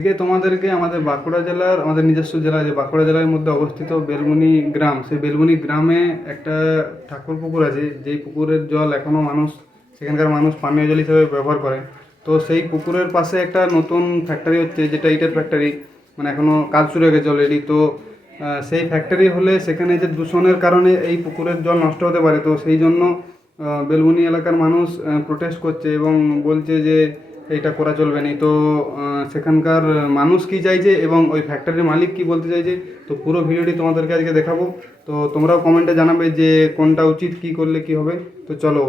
আজকে তোমাদেরকে আমাদের বাঁকুড়া জেলার, আমাদের নিজস্ব জেলা যে বাঁকুড়া জেলার মধ্যে অবস্থিত বেলমুনি গ্রাম, সেই বেলমুনি গ্রামে একটা ঠাকুর পুকুর আছে, যেই পুকুরের জল এখনও মানুষ, সেখানকার মানুষ পানীয় জল হিসেবে ব্যবহার করে। তো সেই পুকুরের পাশে একটা নতুন ফ্যাক্টরি হচ্ছে, যেটা ইটের ফ্যাক্টরি মানে এখনও কাজ শুরু হয়ে গেছে অলরেডি তো সেই ফ্যাক্টরি হলে সেখানে যে দূষণের কারণে এই পুকুরের জল নষ্ট হতে পারে। তো সেই জন্য বেলমুনি এলাকার মানুষ প্রোটেস্ট করছে এবং বলছে যে এইটা করা চলবে না। তো সেখানকার মানুষ কি চাইছে এবং ওই ফ্যাক্টরির মালিক কি বলতে চাইছে? তো পুরো ভিডিওটি তোমাদেরকে আজকে দেখাবো। তো তোমরাও কমেন্টে জানাবে যে কোনটা উচিত কি করলে কি হবে। তো চলো।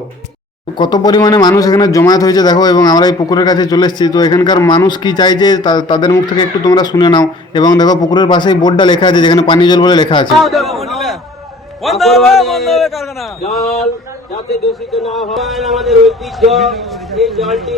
কত পরিমাণে মানুষ এখানে জমায়েত হয়েছে দেখো এবং আমরা এই পুকুরের কাছে চলে এসেছি। তো এখানকার মানুষ কি চাইছে তা- তাদের মুখ থেকে একটু তোমরা শুনে নাও। এবং দেখো পুকুরের পাশেই বোর্ডটা লেখা আছে যেখানে পানীয় জল বলে লেখা আছে। বন্ধ হবে বন্ধ হবে কারখানা। জল যাতে দূষিত না হয় আমাদের ঐতিহ্য এই জলটি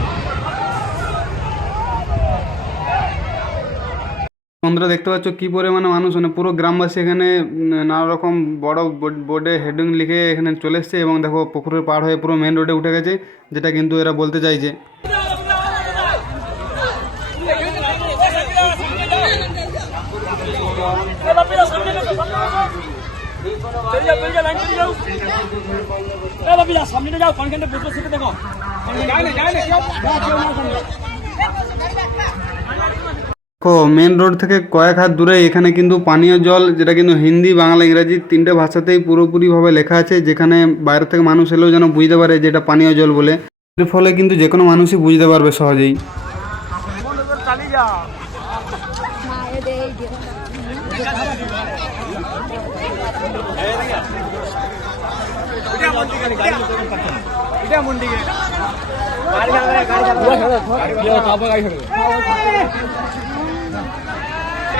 বন্ধুরা দেখতে পাচ্ছ কি পরিমাণে মানুষ মানে পুরো গ্রামবাসী এখানে নানা রকম বড় বোর্ড- হেডিং লিখে এখানে চলে এসছে এবং দেখো পুকুরের পার হয়ে পুরো মেন রোডে উঠে গেছে, যেটা কিন্তু এরা বলতে চাইছে। দেখো যায় না যায় না কেউ না সামনে দেখো মেন রোড থেকে কয়েক হাত দূরে এখানে কিন্তু পানীয় জল, যেটা কিন্তু হিন্দি, বাংলা, ইংরাজি তিনটে ভাষাতেই পুরোপুরিভাবে লেখা আছে, যেখানে বাইরে থেকে মানুষ এলেও যেন বুঝতে পারে যে এটা পানীয় জল বলে। এর ফলে কিন্তু যে কোনো মানুষই বুঝতে পারবে সহজেই। চালিয়ে যা।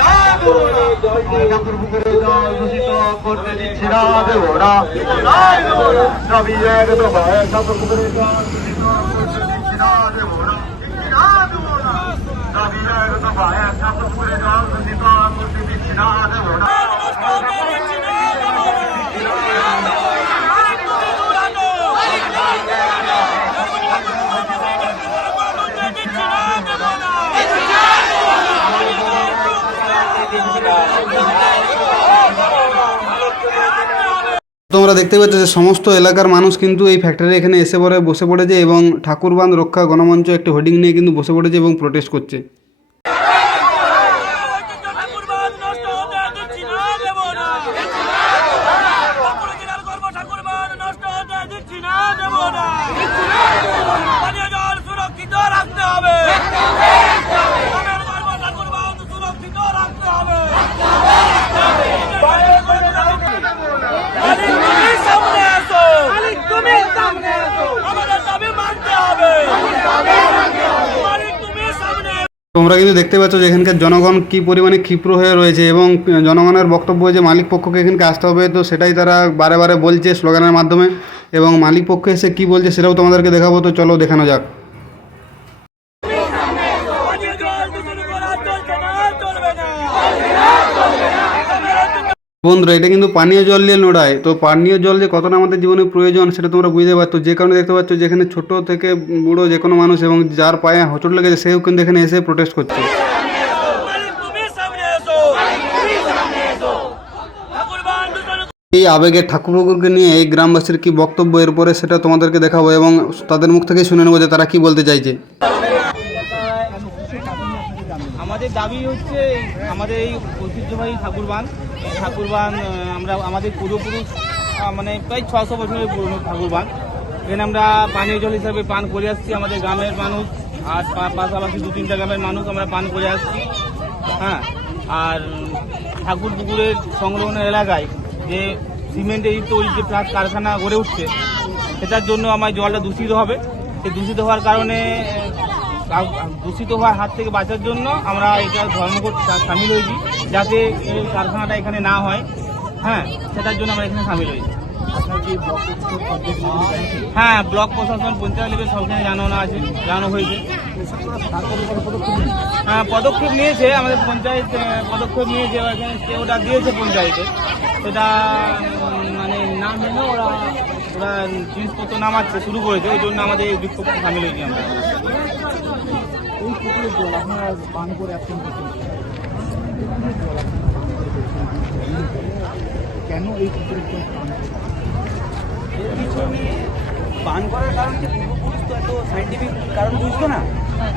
এটা মন্দিরে গাড়ি গাড়ি গাড়ি তোমরা দেখতে পাচ্ছ যে সমস্ত এলাকার মানুষ কিন্তু এই ফ্যাক্টরি এখানে এসে পরে বসে পড়েছে এবং ঠাকুরবান রক্ষা গণমঞ্চ একটি হোর্ডিং নিয়ে কিন্তু বসে পড়েছে এবং প্রোটেস্ট করছে। না ঠাকুর জেলার গর্ব ঠাকুরবান নষ্ট হতে দিচ্ছি না দেব না পানীয় জল সুরক্ষিত রাখতে হবে গ্রামের গর্ব ঠাকুরবান সুরক্ষিত রাখতে হবে মালিক তুমি সামনে এসো মালিক তুমি সামনে এসো আমাদের দাবি মানতে হবে মালিক তুমি সামনে এসো। তোমরা কিন্তু দেখতে পাচ্ছ যে এখানকার জনগণ কি পরিমাণে ক্ষিপ্র হয়ে রয়েছে এবং জনগণের বক্তব্য যে মালিক পক্ষকে এখানকে আসতে হবে, তো সেটাই তারা বারে বারে বলছে স্লোগানের মাধ্যমে এবং মালিক পক্ষ এসে কী বলছে সেটাও তোমাদেরকে দেখাবো, তো চলো দেখানো যাক পানীয় জল দূষণ করা চলছে না চলবে না বন্ধুরা, এটা কিন্তু পানীয় জল নিয়ে লড়াই তো পানীয় জল যে কতটা আমাদের জীবনে প্রয়োজন সেটা তোমরা বুঝতে পারছ। যে কারণে দেখতে পাচ্ছ যেখানে ছোট থেকে বুড়ো যে কোনো মানুষ এবং যার পায়ে হোঁচট লেগেছে, সেও কিন্তু এখানে এসে প্রোটেস্ট করছে। এই আবেগের ঠাকুর ঠাকুরকে নিয়ে এই গ্রামবাসীর কি বক্তব্য? এরপরে সেটা তোমাদেরকে দেখাবো এবং তাদের মুখ থেকে শুনে নেব যে তারা কি বলতে চাইছে। আমাদের দাবি হচ্ছে আমাদের এই ঐতিহ্যবাহী ঠাকুরবান। ঠাকুরবান আমরা আমাদের পূর্বপুরুষ মানে প্রায় ছশো বছরের পুরনো ঠাকুরবান। এখানে আমরা পানীয় জল হিসাবে পান করে আসছি, আমাদের গ্রামের মানুষ। আর পাশাপাশি দু তিনটা গ্রামের মানুষ আমরা পান করে আসছি। হ্যাঁ আর ঠাকুর পুকুরের সংলগ্ন এলাকায় যে সিমেন্টের তৈরি যে প্লাস কারখানা গড়ে উঠছে, সেটার জন্য আমার জলটা দূষিত হবে। সেই দূষিত হওয়ার কারণে দূষিত হওয়ার হাত থেকে বাঁচার জন্য আমরা এটা ধর্মঘট সামিল হয়েছি, যাতে এই কারখানাটা এখানে না হয়। হ্যাঁ সেটার জন্য আমরা এখানে সামিল হয়েছি। হ্যাঁ ব্লক প্রশাসন, পঞ্চায়েত লেভেল সবখানে জানানো আছে, জানানো হয়েছে। হ্যাঁ পদক্ষেপ নিয়েছে, আমাদের পঞ্চায়েত পদক্ষেপ নিয়েছে ওখানে সে ওটা দিয়েছে পঞ্চায়েতে। সেটা মানে না মেনে ওরা ওরা জিনিসপত্র নামাচ্ছে, শুরু করেছে ওই জন্য আমাদের এই বিক্ষোভে সামিল হয়েছি আমরা। এই পুকুরের জল আপনারা পান করে কেন এই পুকুরের জল পান? পান করার কারণ কি? পূর্বপুরুষ তো এত সাইন্টিফিক কারণ বুঝতো না।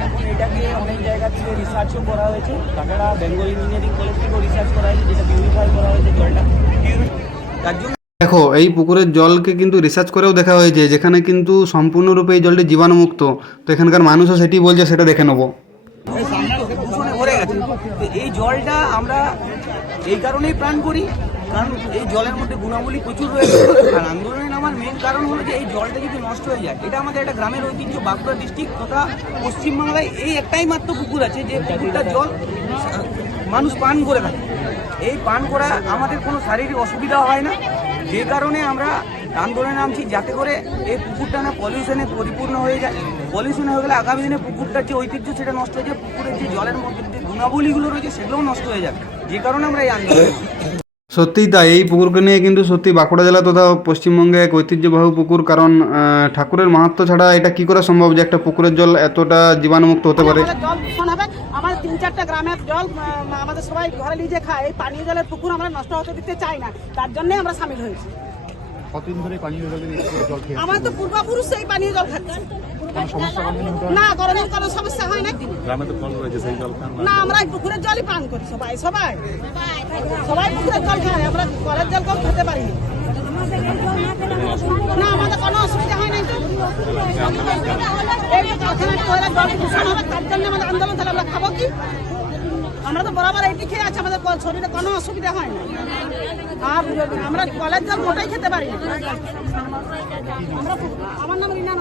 এখন এটাকে অনেক জায়গা থেকে রিসার্চও করা হয়েছে। তাছাড়া বেঙ্গল ইঞ্জিনিয়ারিং কলেজ থেকেও রিসার্চ করা হয়েছে, যেটা পিউরিফাই করা হয়েছে জলটা। তার জন্য দেখো, এই পুকুরের জলকে কিন্তু রিসার্চ করেও দেখা হয়েছে, যেখানে কিন্তু সম্পূর্ণরূপে এই জলটি জীবাণুমুক্ত। তো এখানকার মানুষও সেটি বলছে, সেটা দেখে নেব। এই জলটা আমরা এই কারণেই প্রাণ করি, কারণ এই জলের মধ্যে গুণাবলী প্রচুর রয়েছে। আর আন্দোলনের নামার মেন কারণ হলো যে এই জলটা যদি নষ্ট হয়ে যায়, এটা আমাদের একটা গ্রামের ঐতিহ্য, বাঁকুড়া ডিস্ট্রিক্ট তথা পশ্চিমবাংলায় এই একটাই মাত্র পুকুর আছে যে পুকুরটা জল মানুষ পান করে থাকে। এই পান করা আমাদের কোনো শারীরিক অসুবিধা হয় না। যে কারণে আমরা আন্দোলনে নামছি যাতে করে এই পুকুরটা না পলিউশনে পরিপূর্ণ হয়ে যায়। পলিউশন হয়ে গেলে আগামী দিনে পুকুরটার যে ঐতিহ্য সেটা নষ্ট হয়ে যায় পুকুরের যে জলের মধ্যে যে গুণাবলীগুলো রয়েছে সেগুলোও নষ্ট হয়ে যাবে। যে কারণে আমরা এই আন্দোলন সত্যিই তাই এই পুকুরকে নিয়ে কিন্তু সত্যি বাঁকুড়া জেলা তথা পশ্চিমবঙ্গে এক ঐতিহ্যবাহী পুকুর কারণ ঠাকুরের মাহাত্ম ছাড়া এটা কি করা সম্ভব যে একটা পুকুরের জল এতটা জীবাণুমুক্ত হতে পারে আমাদের জল দূষণ হবে আমাদের তিন চারটা গ্রামের জল আমাদের সবাই ঘরে নিজে খায়। এই পানীয় জলের পুকুর আমরা নষ্ট হতে দিতে চাই না। তার জন্যই আমরা সামিল হয়েছি। কতদিন ধরে পানীয় জলের জল খেয়ে আমার তো পূর্বপুরুষ এই পানীয় জল খাচ্ছে। কোনো সমস্যা হয়? না সমস্যা হয় না। না আমরা পুকুরের জলই পান করি সবাই সবাই। সবাই পুকুরের জল খায় আমরা কলের জল কেউ খেতে পারি না। না আমাদের কোনো অসুবিধা আমরা তো বরাবর এইটি খেয়ে আছি আমাদের শরীরে কোনো অসুবিধা হয় না আমরা কলের জল মোটাই খেতে পারি আমার নাম রিনা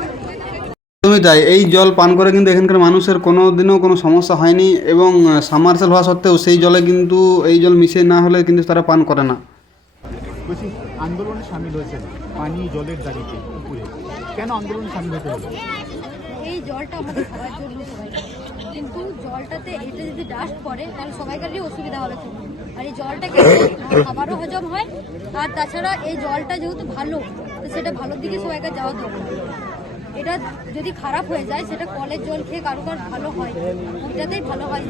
তাই, এই জল পান করে কিন্তু এখানকার মানুষের কোনো দিনও কোনো সমস্যা হয়নি এবং সামার্সেল হওয়া সত্ত্বেও সেই জলে কিন্তু এই জল মিশে না হলে কিন্তু তারা পান করে না। আন্দোলনে সামিল হয়েছেন। পানি জলের পুকুরে কেন আন্দোলনে হতে হলো এই জলটা আমাদের খাওয়ার জন্য সবাই কিন্তু জলটাতে এটা যদি ডাস্ট পড়ে তাহলে সবাইকারই অসুবিধা হবে খুব। আর এই জলটা খেলে খাবারও হজম হয়। আর তাছাড়া এই জলটা যেহেতু ভালো তো সেটা ভালোর দিকে সবাইকার যাওয়া দরকার। এটা যদি খারাপ হয়ে যায় সেটা কলের জল খেয়ে কারও কার ভালো হয়। ওটাতেই ভালো হয়।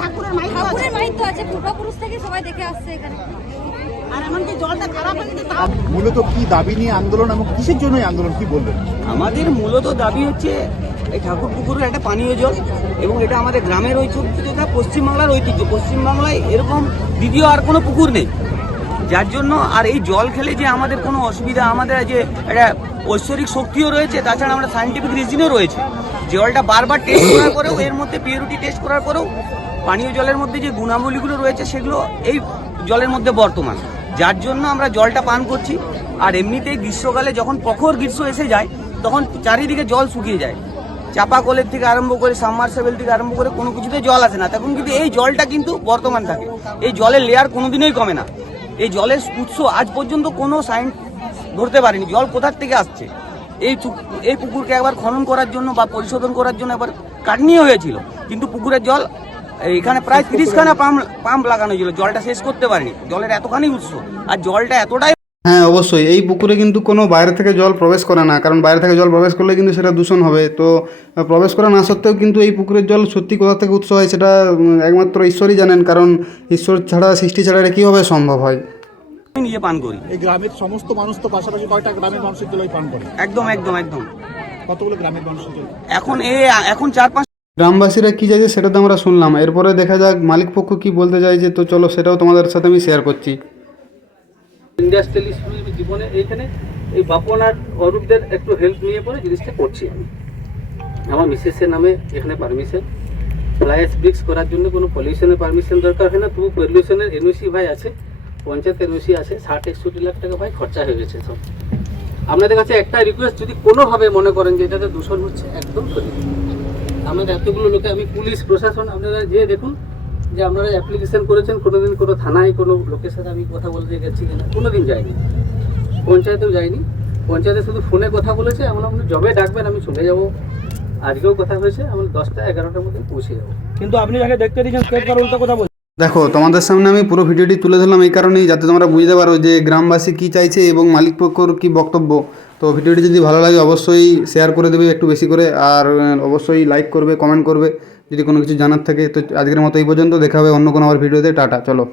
ঠাকুরের মাহিত্য আছে। পূর্বপুরুষ থেকে সবাই দেখে আসছে এখানে। আর এমনকি জলটা খারাপ হয়ে গেছে মূলত কি দাবি নিয়ে আন্দোলন এবং কিসের জন্য আন্দোলন কি বলবেন? আমাদের মূলত দাবি হচ্ছে এই ঠাকুর পুকুরের একটা পানীয় জল এবং এটা আমাদের গ্রামের ঐতিহ্য তথা পশ্চিমবাংলার ঐতিহ্য। পশ্চিমবাংলায় এরকম দ্বিতীয় আর কোনো পুকুর নেই। যার জন্য আর এই জল খেলে যে আমাদের কোনো অসুবিধা আমাদের যে একটা ঐশ্বরিক শক্তিও রয়েছে তাছাড়া আমরা সাইন্টিফিক রিজনও রয়েছে। জলটা বারবার টেস্ট করার পরেও এর মধ্যে পিউরিটি টেস্ট করার পরেও পানীয় জলের মধ্যে যে গুণাবলীগুলো রয়েছে সেগুলো এই জলের মধ্যে বর্তমান। যার জন্য আমরা জলটা পান করছি। আর এমনিতেই গ্রীষ্মকালে যখন প্রখর গ্রীষ্ম এসে যায়, তখন চারিদিকে জল শুকিয়ে যায়। চাপা কলের থেকে আরম্ভ করে সাবমার্সেবল থেকে আরম্ভ করে কোনো কিছুতে জল আসে না। তখন কিন্তু এই জলটা কিন্তু বর্তমান থাকে। এই জলের লেয়ার কোনোদিনই কমে না। এই জলের উৎস আজ পর্যন্ত কোনো সাইন ধরতে পারেনি। জল কোথার থেকে আসছে? এই এই পুকুরকে একবার খনন করার জন্য বা পরিশোধন করার জন্য একবার কাটনিও হয়েছিল। কিন্তু পুকুরের জল এখানে প্রায় তিরিশখানা পাম্প পাম্প লাগানো ছিল জলটা শেষ করতে পারেনি। জলের এতখানি উৎস আর জলটা এতটাই হ্যাঁ অবশ্যই। এই পুকুরে কিন্তু কোনো বাইরে থেকে জল প্রবেশ করে না কারণ বাইরে থেকে জল প্রবেশ করলে কিন্তু সেটা দূষণ হবে। তো প্রবেশ করা না সত্ত্বেও কিন্তু এই পুকুরের জল সত্যি কোথা থেকে উৎস হয় সেটা একমাত্র ঈশ্বরই জানেন কারণ ঈশ্বর ছাড়া সৃষ্টি ছাড়া এটা কীভাবে সম্ভব হয়? আমি নিজে পান করি। এই গ্রামের সমস্ত মানুষ তো পাশাপাশি কয়টা গ্রামের মানুষের জলই পান করে। একদম একদম একদম। কতগুলো গ্রামের মানুষের জল? এখন এ এখন চার পাঁচ গ্রামবাসীরা কী চাইছে সেটা তো আমরা শুনলাম। এরপরে দেখা যাক মালিক পক্ষ কী বলতে চাইছে তো চলো সেটাও তোমাদের সাথে আমি শেয়ার করছি। ইন্ডাস্ট্রিয়ালিস্ট জীবনে এইখানে এই বাপন আর অরূপদের একটু হেল্প নিয়ে পরে জিনিসটা করছি আমি। আমার মিসেসের নামে এখানে পারমিশন ফ্লাইস ব্রিক্স করার জন্য কোনো পলিউশনের পারমিশন দরকার হয় না। তবু পলিউশনের এনওসি ভাই আছে, পঞ্চায়েত এনওসি আছে, ষাট, একষট্টি লাখ টাকা ভাই খরচা হয়ে গেছে সব। আপনাদের কাছে একটা রিকোয়েস্ট যদি কোনোভাবে মনে করেন যে এটাতে দূষণ হচ্ছে, একদম সঠিক। আমাদের এতগুলো লোকে আমি পুলিশ প্রশাসন আপনারা যে দেখুন যে আপনারা অ্যাপ্লিকেশন করেছেন কোনোদিন কোনো থানায় কোনো লোকের সাথে আমি কথা বলতে গেছি কিনা কোনোদিন যাইনি পঞ্চায়েতেও যাইনি পঞ্চায়েতে শুধু ফোনে কথা বলেছে এমন আপনি জবে ডাকবেন আমি চলে যাব। আজকেও কথা হয়েছে আমি দশটা এগারোটার মধ্যে পৌঁছে যাব। কিন্তু আপনি যাকে দেখতে দিয়েছেন সে কারণ উল্টো কথা বলছেন দেখো তোমাদের সামনে আমি পুরো ভিডিওটি তুলে ধরলাম এই কারণেই যাতে তোমরা বুঝতে পারো যে গ্রামবাসী কী চাইছে এবং মালিক পক্ষর কী বক্তব্য। তো ভিডিওটি যদি ভালো লাগে অবশ্যই শেয়ার করে দেবে একটু বেশি করে। আর অবশ্যই লাইক করবে কমেন্ট করবে। যদি কোনো কিছু জানার থাকে, তো আজকের মতো এই পর্যন্ত। দেখা হবে অন্য কোনো আবার ভিডিওতে টাটা, চলো।